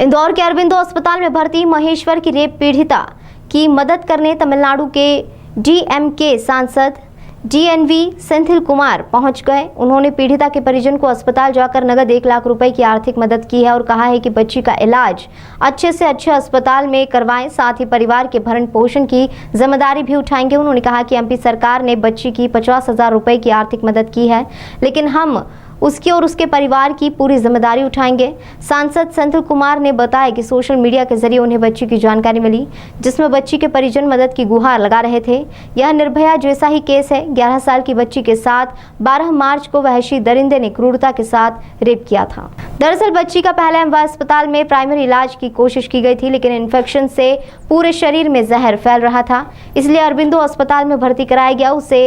इंदौर के अरबिंदो अस्पताल में भर्ती महेश्वर की रेप पीड़िता की मदद करने तमिलनाडु के डीएमके सांसद डीएनवी सेंथिल कुमार पहुंच गए। उन्होंने पीड़िता के परिजन को अस्पताल जाकर नगद 1 लाख रुपए की आर्थिक मदद की है और कहा है कि बच्ची का इलाज अच्छे से अच्छे अस्पताल में करवाएं, साथ ही परिवार के भरण पोषण की जिम्मेदारी भी उठाएंगे। उन्होंने कहा कि एमपी सरकार ने बच्ची की 50,000 रुपए की आर्थिक मदद की है, लेकिन हम उसकी और उसके परिवार की पूरी जिम्मेदारी उठाएंगे। सांसद सेंथिल कुमार ने बताया कि सोशल मीडिया के जरिए उन्हें बच्ची की जानकारी मिली, जिसमें बच्ची के परिजन मदद की गुहार लगा रहे थे। यह निर्भया जैसा ही केस है। 11 साल की बच्ची के साथ 12 मार्च को वहशी दरिंदे ने क्रूरता के साथ रेप किया था। दरअसल बच्ची का पहले एमवा अस्पताल में प्राइमरी इलाज की कोशिश की गई थी, लेकिन इन्फेक्शन से पूरे शरीर में जहर फैल रहा था, इसलिए अरबिंदो अस्पताल में भर्ती कराया गया। उसे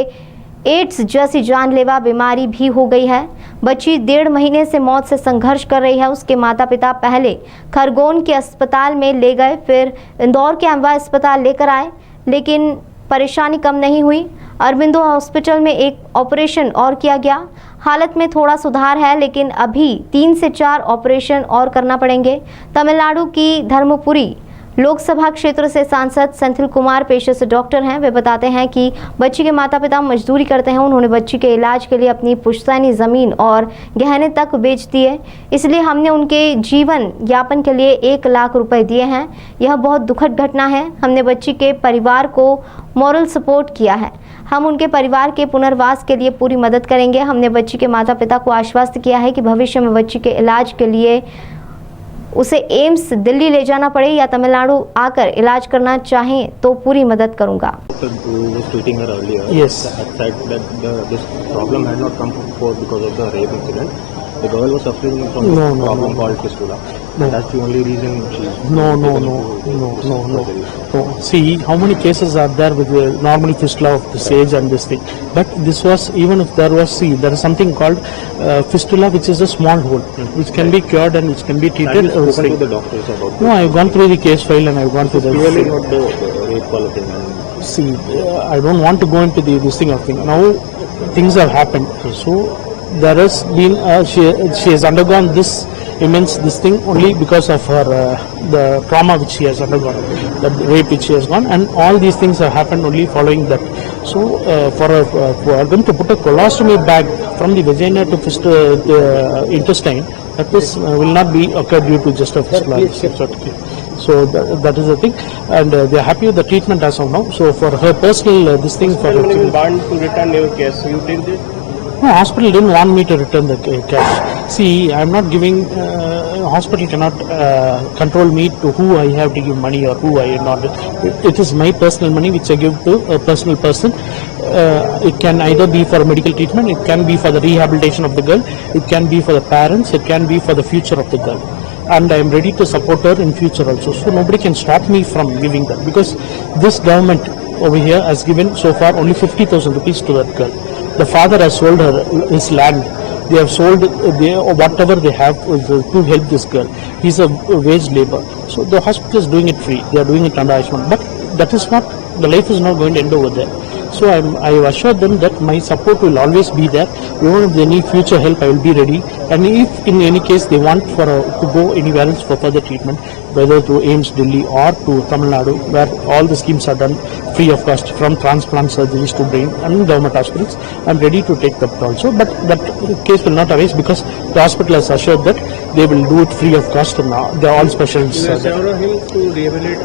एड्स जैसी जानलेवा बीमारी भी हो गई है। बच्ची 1.5 महीने से मौत से संघर्ष कर रही है। उसके माता पिता पहले खरगोन के अस्पताल में ले गए, फिर इंदौर के एमवा अस्पताल लेकर आए, लेकिन परेशानी कम नहीं हुई। अरबिंदो हॉस्पिटल में एक ऑपरेशन और किया गया। हालत में थोड़ा सुधार है, लेकिन अभी 3 से 4 ऑपरेशन और करना पड़ेंगे। तमिलनाडु की धर्मपुरी लोकसभा क्षेत्र से सांसद सेंथिल कुमार पेशे से डॉक्टर हैं। वे बताते हैं कि बच्ची के माता पिता मजदूरी करते हैं। उन्होंने बच्ची के इलाज के लिए अपनी पुश्तैनी जमीन और गहने तक बेच दिए, इसलिए हमने उनके जीवन यापन के लिए 1 लाख रुपए दिए हैं। यह बहुत दुखद घटना है। हमने बच्ची के परिवार को मॉरल सपोर्ट किया है। हम उनके परिवार के पुनर्वास के लिए पूरी मदद करेंगे। हमने बच्ची के माता पिता को आश्वस्त किया है कि भविष्य में बच्ची के इलाज के लिए उसे एम्स दिल्ली ले जाना पड़े या तमिलनाडु आकर इलाज करना चाहें तो पूरी मदद करूंगा। Yes. Said that this problem had not come forth because of the rape incident. The girl was suffering from a problem called fistula. That's the only reason she's No. See, how many cases are there with normally fistula of this age and this thing? But this was, even if there was, there is something called fistula, which is a small hole, which can be cured and which can be treated. Have you spoken to the doctors about No, I've gone through the case file and I've gone through the. Clearly not the rape quality. See, I don't want to go into this thing of thing. Now, things have happened. So, there has been, she has undergone this this thing only because of her the trauma which she has undergone, the rape which she has gone, and all these things have happened only following that. So for them to put a colostomy bag from the vagina to intestine, that is will not be occurred due to just a fistula. So that is the thing, and they are happy with the treatment as of now. So for her personal this thing, for her Want to return your case, so you did this? No, hospital didn't want me to return the cash. See, I'm not giving, hospital cannot control me to who I have to give money or who I am not. It is my personal money which I give to a personal person. It can either be for medical treatment, it can be for the rehabilitation of the girl, it can be for the parents, it can be for the future of the girl. And I am ready to support her in future also. So nobody can stop me from giving that, because this government over here has given so far only 50,000 rupees to that girl. The father has sold her his land. They have sold whatever they have to help this girl. He's a wage labor. So the hospital is doing it free. They are doing it under Ayushman. But that is not, the life is not going to end over there. So I have assured them that my support will always be there. Even if they need future help, I will be ready. And if in any case they want to go anywhere else for further treatment, whether to AIIMS Delhi or to Tamil Nadu, where all the schemes are done free of cost, from transplant surgeries to brain and government hospitals, I am ready to take that also. But that case will not arise because the hospital has assured that they will do it free of cost, and they are all specialists. You assure him to rehabilitate